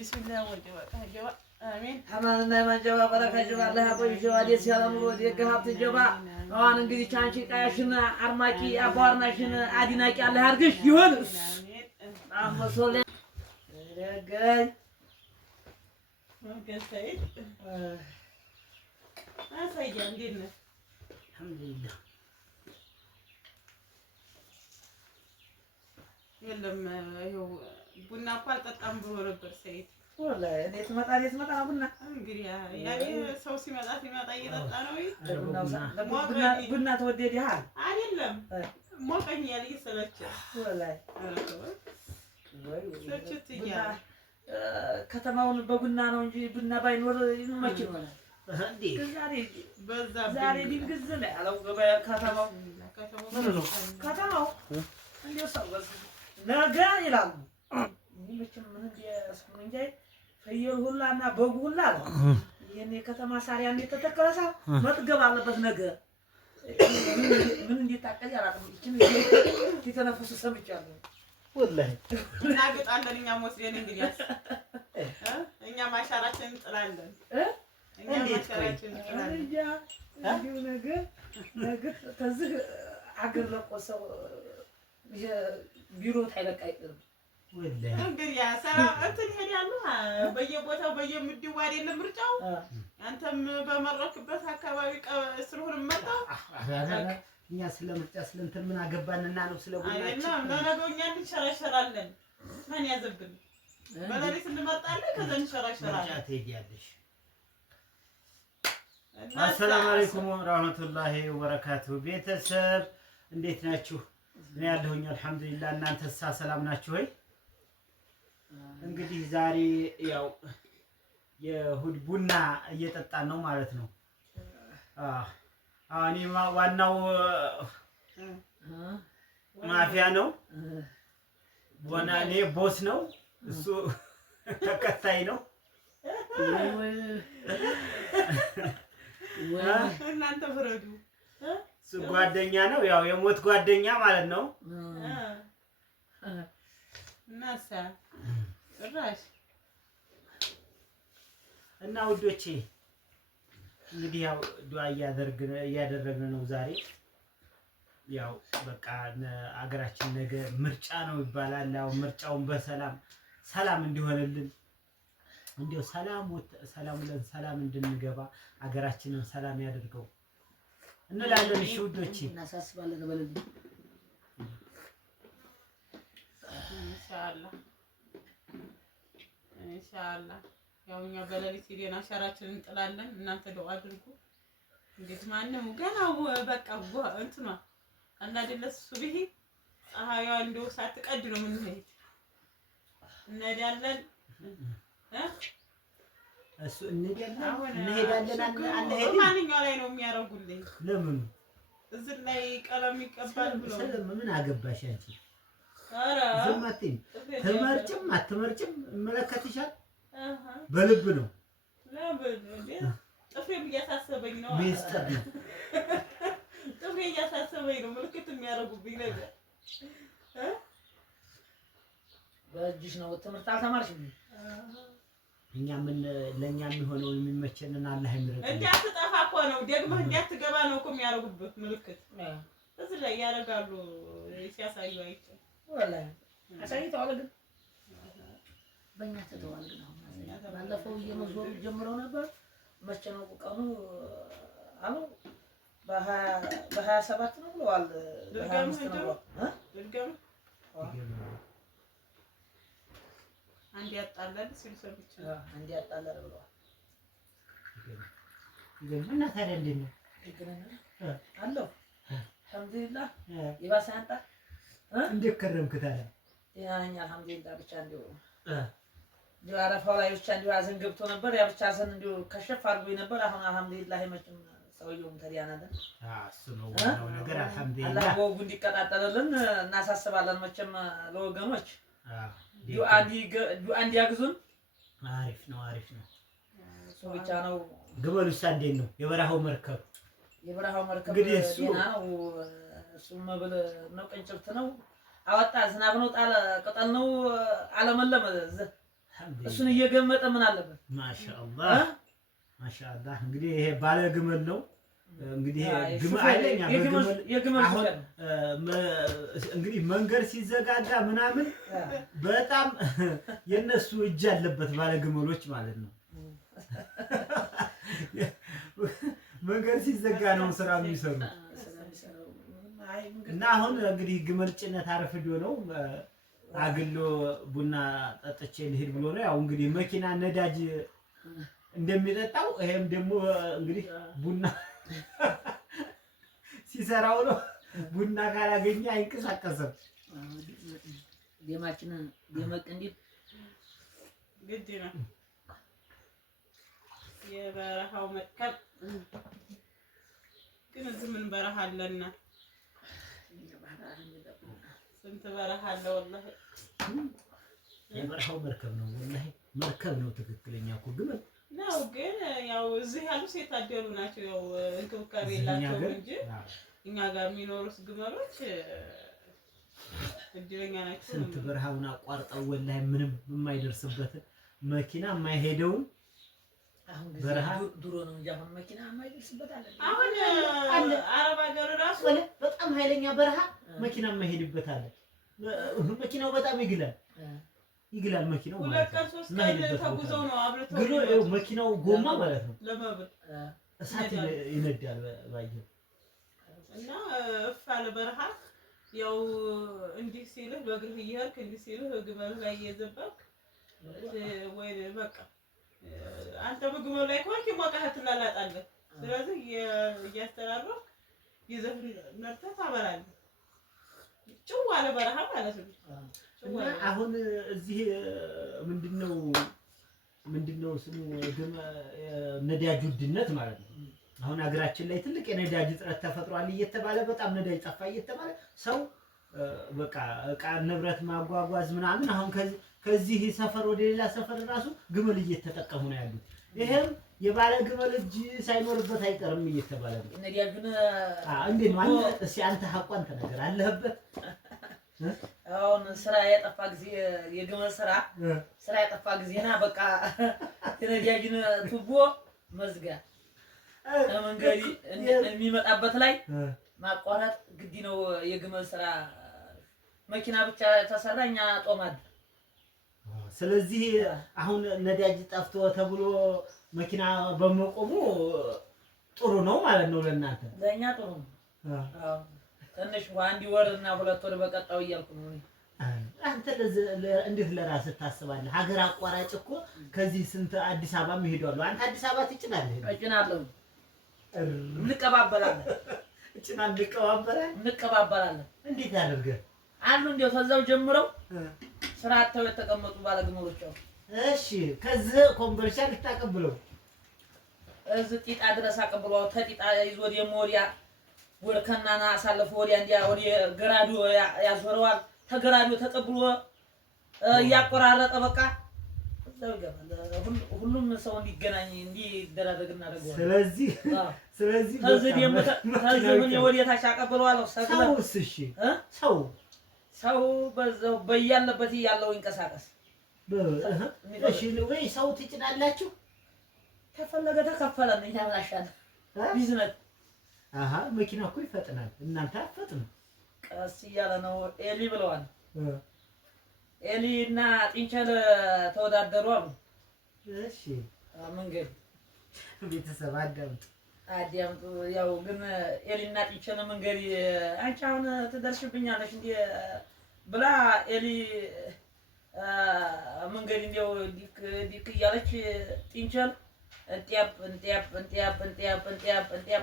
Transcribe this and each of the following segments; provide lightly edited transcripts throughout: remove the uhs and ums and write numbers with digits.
بسم الله والجواب جواب آمين حملنا ما جواب بركة جواب الله أبو جواد يسلم ودي جهات الجواب أنا نقدي كان شيء كاشنا أرماكي أبارنا شنا أديناكي الله هرقش يونس اللهم صل رجال ممكن سعيد سعيد عندنا الحمد لله የለም ይኸው ቡና እኮ አልጠጣም ብሎ ነበር ሰይድ والله እንዴት መጣ ቡና እንግዲህ ያኔ ሰው ሲመጣ እየጠጣ ነው ቡና ተወደደ አይደለም ሞቀኝ ያለ ይሰለች والله ሰችት ይያል ከተማውን በቡና ነው እንጂ ቡና ባይኖር ይመች ይሆናል እንዴ ዛሬ ድንግዝ ነው ያለው ገበያ ከተማው እንዴው ሰው ነገ ይላሉ ምንም ምን እንደ ፍየል ሁላና በጉ ሁላ ነው የኔ ከተማ ሳሪያ እንደ ተተከለሳ መጥገብ አለበት ነገ ምን እንዲታቀል ያላቀም እቺን እየተነፈሱ ሰምቻለሁ والله እናገጣለን እኛ ወስደን እንግዲህ እኛ ማሻራችን እንጥላለን እኛ ማሻራችን እንጥላለን እንዲሁ ነገ ከዚህ አገር ለቆሰው ቢሮ ታይለቅ አይደለም والله እንግዲህ ሰላም እንትን ይሄዳሉ በየቦታው በየምድው አይደለም ምርጫው አንተም በመረክበት አካባቢ ስለሆነ መጣው እኛ ስለምርጫ ስለእንትን ምን አገባንና ነው ስለቡናችን አይደለም ለነገውኛ እንሸራሸራለን ማን ያዘብን በለሪት እንመጣለን ከዛ እንሸራሸራለን ምርጫ ትሄጃለሽ አሰላሙ አለይኩም ወራህመቱላሂ ወበረካቱ ቤተሰብ እንዴት ናችሁ እኔ ያለሁኝ አልহামዱሊላህ እናንተሳ ሰላም ናችሁ ወይ እንግዲህ ዛሬ ያው የሁድ ቡና እየጠጣን ነው ማለት ነው እኔ ዋናው ማፊያ ነው ቦና እኔ ቦስ ነው እሱ ተከታይ ነው እናንተ ፍረዱ እሱ ጓደኛ ነው ያው የሞት ጓደኛ ማለት ነው እናሳ ራሽ እና ውዶቼ እንግዲህ ያው ዱዓ እያደረግን ነው ዛሬ ያው በቃ አገራችን ነገ ምርጫ ነው ይባላል ያው ምርጫውን ሰላም እንዲሆንልን እንዲው ሰላም እንድንገባ አገራችንን ሰላም ያድርገው እንላለን እሺ ውዶቼ እናሳስባለን በለኝ ኢንሻአላህ ያው እኛ በለሊት ሄደን አሻራችንን እንጥላለን እናንተ ዱዓ አድርጉ እንግዲህ ማንንም ገና በቃ እንትኗ አንዳንደለስ ሱብሂ ፀሐይዋ እንደው ሳትቀድ ነው የምንሄድ እንሄዳለን እሱ እንሄዳለን አንሄድም ማንኛው ላይ ነው የሚያረጉልኝ ለምን እዚህ ላይ ቀለም ይቀባል ብሎ ምን አገባሽ አንቺ አረ ዝማቲን ተመርጭም አትመርጭም መለከትሻል በልብ ነው ለምን እንዴ ጥፍሬም እያሳሰበኝ ነው ሚስጥር ነው ጥፍሬ እያሳሰበኝ ነው ምልክት የሚያረጉብኝ ነገር በእጅሽ ነው ትምህርት አልተማርሽም እኛ ምን ለኛ የሚሆነው የሚመቸንን አላህ ይምረጥ እንዴ አትጠፋ እኮ ነው ደግመህ እንዲያትገባ ነው እኮ የሚያረጉብህ ምልክት እዚህ ላይ ያረጋሉ ሲያሳዩ አይቼ والله አሳይተዋል ግን በእኛ ተተዋል ግን አሁን ባለፈው እየመዞሩ ጀምረው ነበር መቼ ነው ቀኑ አሉ በ27 ነው ብለዋል በ25 ነው ድርገም አንድ ያጣላል ሲሉ ሰብቻ አንድ ያጣላል ብለዋል ግን ታዲያ እንዴት ነው አለው አልহামዱሊላህ ይባሳንታ እንዴት ከረምክ ታዲያ ያኛ አልহামዱሊላህ ብቻ እንደው አረፋው ላይ ብቻ እንደው አዘን ገብቶ ነበር ያ ብቻ አዘን እንደው ከሸፍ አድርጎኝ ነበር አሁን አልহামዱሊላህ መቼም ሰውየውም ተዲያናለ እሱ ነው ዋናው ነገር አልহামዱሊላህ አላህ ወጉ እንዲቀጣጠልልን እናሳስባለን መቼም ለወገኖች ዱዓ እንዲያግዙን አሪፍ ነው እሱ ብቻ ነው ግመሉሳ እንዴት ነው የበረሃው መርከብ እንግዲህ እሱ ነው እሱም መብል ነው ቅንጭብት ነው አወጣ ዝናብ ነው ጣለ ቅጠል ነው አለመለመ እሱን እየገመጠ ምን አለበት? ማሻአላህ ማሻአላህ። እንግዲህ ይሄ ባለ ግመል ነው። እንግዲህ ግመል አይለኛ የግመል አሁን እንግዲህ መንገድ ሲዘጋጋ ምናምን በጣም የነሱ እጅ አለበት ባለ ግመሎች ማለት ነው። መንገድ ሲዘጋ ነው ስራ የሚሰሩ እና አሁን እንግዲህ ግመል ጭነት አረፍዶ ነው አግሎ ቡና ጠጥቼ ልሄድ ብሎ ነው። ያው እንግዲህ መኪና ነዳጅ እንደሚጠጣው ይሄም ደግሞ እንግዲህ ቡና ሲሰራው ነው። ቡና ካላገኘ አይንቀሳቀስም። ደማችንን ደመቅ እንዲል ግድ ነው። የበረሃው መርከብ ግን እዚህ ምን በረሃ አለና ስንት በረሃ አለ ወላሂ። የበረሃው መርከብ ነው ወላሂ መርከብ ነው። ትክክለኛ እኮ ግመል ነው። ግን ያው እዚህ ያሉ ሴት አደሩ ናቸው። ያው እንክብካቤ የላቸውም እንጂ እኛ ጋር የሚኖሩት ግመሎች እድለኛ ናቸው። ስንት በረሃውን አቋርጠው ወላሂ ምንም የማይደርስበት መኪና የማይሄደውን በረሃ ድሮ ነው እንጂ አሁን መኪና የማይደርስበት አለ። አሁን አረብ ሀገር ራሱ በጣም ኃይለኛ በረሃ መኪና የማይሄድበት አለ። መኪናው በጣም ይግላል መኪናው ማለት ነው። ሁለት ቀን ሶስት ቀን ተጉዘው ነው አብረተው ግሎ መኪናው ጎማ ማለት ነው ለመብል እሳት ይነዳል ባየው እና እፋለ በረሃ ያው እንዲህ ሲልህ በእግርህ እየሄድክ እንዲህ ሲልህ ግመልህ ላይ እየዘባክ ወይ በቃ አንተ በግመሉ ላይ ከሆንክ ሞቀህ ትላላጣለህ። ስለዚህ እያስተራረፍክ ይዘህ ነርተህ ታበላለህ። ጭው አለ በረሃ ማለት ነው። እና አሁን እዚህ ምንድነው ስሙ ነዳጅ ውድነት ማለት ነው። አሁን ሀገራችን ላይ ትልቅ የነዳጅ እጥረት ተፈጥሯል እየተባለ በጣም ነዳጅ ጠፋ እየተባለ ሰው በቃ እቃ ንብረት ማጓጓዝ ምናምን አሁን ከዚህ ሰፈር ወደ ሌላ ሰፈር ራሱ ግመል እየተጠቀሙ ነው ያሉት። ይሄም የባለ ግመል እጅ ሳይኖርበት አይቀርም እየተባለ ነው። ነዳጁን እንዴት ነው አንተ ሐቋን ተናገር አለህበት? አሁን ስራ የጠፋ ጊዜ የግመል ስራ የጠፋ ጊዜና በቃ የነዳጁን ቱቦ መዝጋ መንገድ የሚመጣበት ላይ ማቋረጥ ግድ ነው። የግመል ስራ መኪና ብቻ ተሰራኛ ጦማድ። ስለዚህ አሁን ነዳጅ ጠፍቶ ተብሎ መኪና በመቆሙ ጥሩ ነው ማለት ነው ለእናንተ። ለኛ ጥሩ ነው። አዎ ትንሽ አንድ ወርና ሁለት ወር በቀጣው እያልኩ ነው። አንተ እንዴት ለራስህ ታስባለህ? ሀገር አቋራጭ እኮ ከዚህ ስንት አዲስ አበባ ይሄዳሉ። አንተ አዲስ አበባ ትጭናለህ? እጭናለሁ። እንቀባበላለን። እንቀባበላለን። እንዴት አድርገህ አሉ እንደው ተዛው ጀምረው ስራ አጥተው የተቀመጡ ባለግመሎች አሉ። እሺ ከዚህ ኮምቦልቻ ልታቀብለው እዚህ ጢጣ ድረስ አቀብለው ተጢጣ ይዞ ደግሞ ወዲያ ወርከናና አሳልፎ ወዲያ እንዲያ ወዲያ ገራዶ ያዞረዋል። ተገራዶ ተቀብሎ ያቆራረጠ በቃ እዛው ይገባል። ሁሉም ሰው እንዲገናኝ እንዲደራረግ እናደርገዋለን። ስለዚህ ከዚህ ደግሞ ከዚህ ወዲያ ታች አቀብለዋለሁ። ሰውስ እሺ ሰው በዛው በያለበት ያለው ይንቀሳቀስ። እሺ ወይ ሰው ትጭናላችሁ? ተፈለገ ተከፈለን እኛ ማሻአላ ቢዝነስ መኪና እኮ ይፈጥናል። እናንተ አትፈጥኑ። ቀስ እያለ ነው። ኤሊ ብለዋል። ኤሊ እና ጢንቸል ተወዳደሩ አሉ። እሺ መንገድ ቤተሰብ አዳምጡ። ያው ግን ኤሊ እና ጢንቸል መንገድ አንቺ አሁን ትደርሽብኛለሽ እንዴ ብላ ኤሊ መንገድ እንደው ዲክ እያለች ጢንቸል እንጥያብ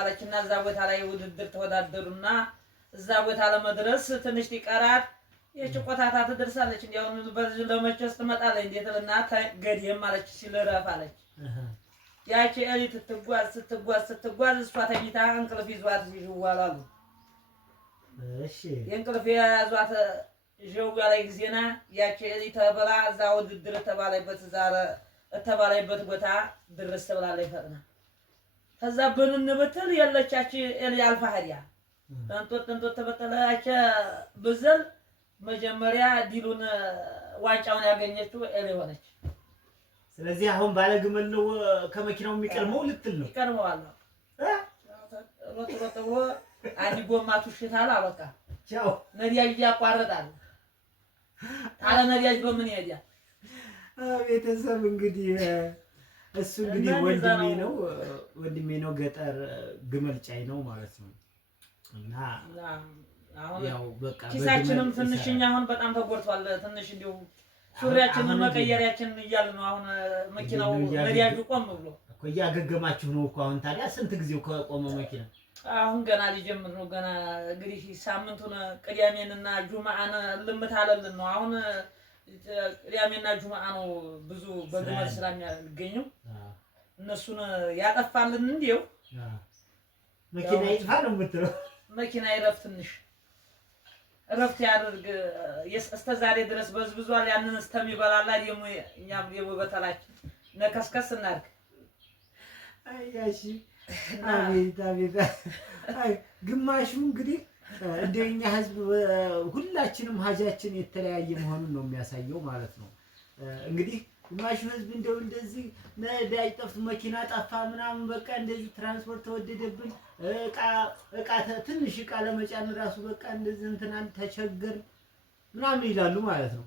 አለችና እዛ ቦታ ላይ ውድድር ተወዳደሩና እዛ ቦታ ለመድረስ ትንሽ ሊቀራት የጭቆታታ ትደርሳለች። እንዲያው በዚህ ለመቸስ ትመጣለች እንዴትና ገድየም አለች ሲልረፍ አለች። ያቺ ኤሊ ስትጓዝ እሷ ተኝታ እንቅልፍ ይዟት ይዋላሉ። እሺ የእንቅልፍ የያዟት ጀውጋ ላይ ጊዜና ያቺ ኤሊ ተበላ እዛ ውድድር ተባለበት ቦታ ድረስ ብላለች ፈጥና። ከዛ ብንን ብትል የለቻች ኤሊ አልፋ ሄዲያ እንጦጥ ተበተለች ብዘል መጀመሪያ ዲሉን ዋንጫውን ያገኘችው ኤሊ ሆነች። ስለዚህ አሁን ባለግመል ነው ከመኪናው የሚቀርመው ልትል ነው። ይቀርመዋል ሮጥ ሮጥ ብሎ አንድ ጎማ ትሽታል አበቃ ቻው ነዳጅ ያቋርጣል። አለ ነዳጅ በምን ይሄዳል? ቤተሰብ እንግዲህ እሱ እንግዲህ ወንድሜ ነው ገጠር ግመል ጫይ ነው ማለት ነው። እና አሁን ያው በቃ ኪሳችንም ትንሽኛ አሁን በጣም ተጎድቷል። ትንሽ እንዲሁ ሱሪያችንን መቀየሪያችንን እያልን ነው። አሁን መኪናው ነዳጁ ቆም ብሎ እኮ እያገገማችሁ ነው እኮ አሁን። ታዲያ ስንት ጊዜው ከቆመ መኪና? አሁን ገና ሊጀምር ነው። ገና እንግዲህ ሳምንቱን ቅዳሜንና ጁማአን ልምት አለልን ነው። አሁን ቅዳሜና ጁማአ ነው ብዙ በግመል ስራ የሚያገኘው። እነሱን ያጠፋልን እንዴው መኪና ይጥፋ ነው የምትለው? መኪና ይረፍ ትንሽ እረፍት ያድርግ። እስከ ዛሬ ድረስ በዝብዟል። ያንን እስከሚበላላ ደግሞ እኛም ደግሞ በተላችን ነከስከስ እናድርግ። አያሺ አቤት አቤት። ግማሹ እንግዲህ እንደኛ ህዝብ ሁላችንም ሀጃችን የተለያየ መሆኑን ነው የሚያሳየው ማለት ነው። እንግዲህ ግማሹ ህዝብ እንደዚህ ነዳጅ ጠፍቶ መኪና ጠፋ ምናምን በቃ እንደዚህ ትራንስፖርት ተወደደብን፣ እቃ ትንሽ እቃ ለመጫን ራሱ በቃ እንደዚህ እንትናን ተቸገር ምናምን ይላሉ ማለት ነው።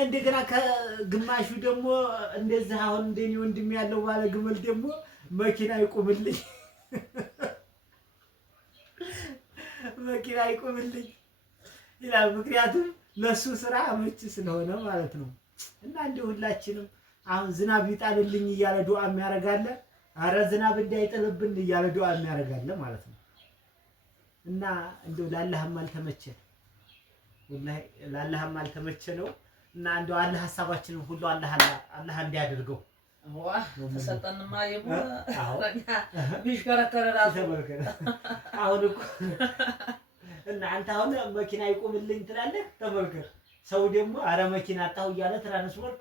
እንደገና ከግማሹ ደግሞ እንደዚህ አሁን እንደኔ ወንድም ያለው ባለ ግመል ደግሞ መኪና ይቆምልኝ መኪና ይቆምልኝ ይላል። ምክንያቱም ለሱ ስራ አመቺ ስለሆነ ማለት ነው። እና እንደው ሁላችንም አሁን ዝናብ ይጣልልኝ እያለ ዱዓ የሚያረጋለ፣ አረ ዝናብ እንዳይጥልብን እያለ ዱዓ የሚያረጋለ ማለት ነው። እና እንደው ለአላህም አልተመቸ ወላሂ ለአላህም አልተመቸ ነው። እና እንደው አላህ ሐሳባችንን ሁሉ አላህ እንዲያደርገው ተሰጠንማ ቢሽከረከረ ራሱ አሁን እኮ እና አንተ አሁን መኪና ይቆምልኝ ትላለህ። ተመልከት ሰው ደግሞ አረ መኪና አጣሁ እያለ ትራንስፖርት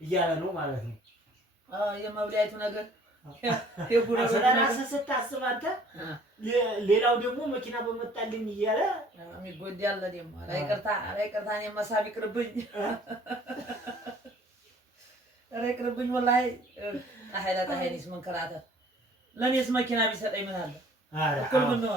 እያለ ነው ማለት ነው። የመብሊያቱ ነገር ስለራስህ ስታስብ አንተ ሌላው ደግሞ መኪና በመጣልኝ እያለ የሚጎዳ አለ ደግሞ። ኧረ ይቅርታ እኔ መሳብ ይቅርብኝ ረቅርብኝ ወላሂ ጣሄላጣሄኒስ መንከራተት ለኔስ መኪና ቢሰጠኝ ምን አለ? እኩል ምን ነው?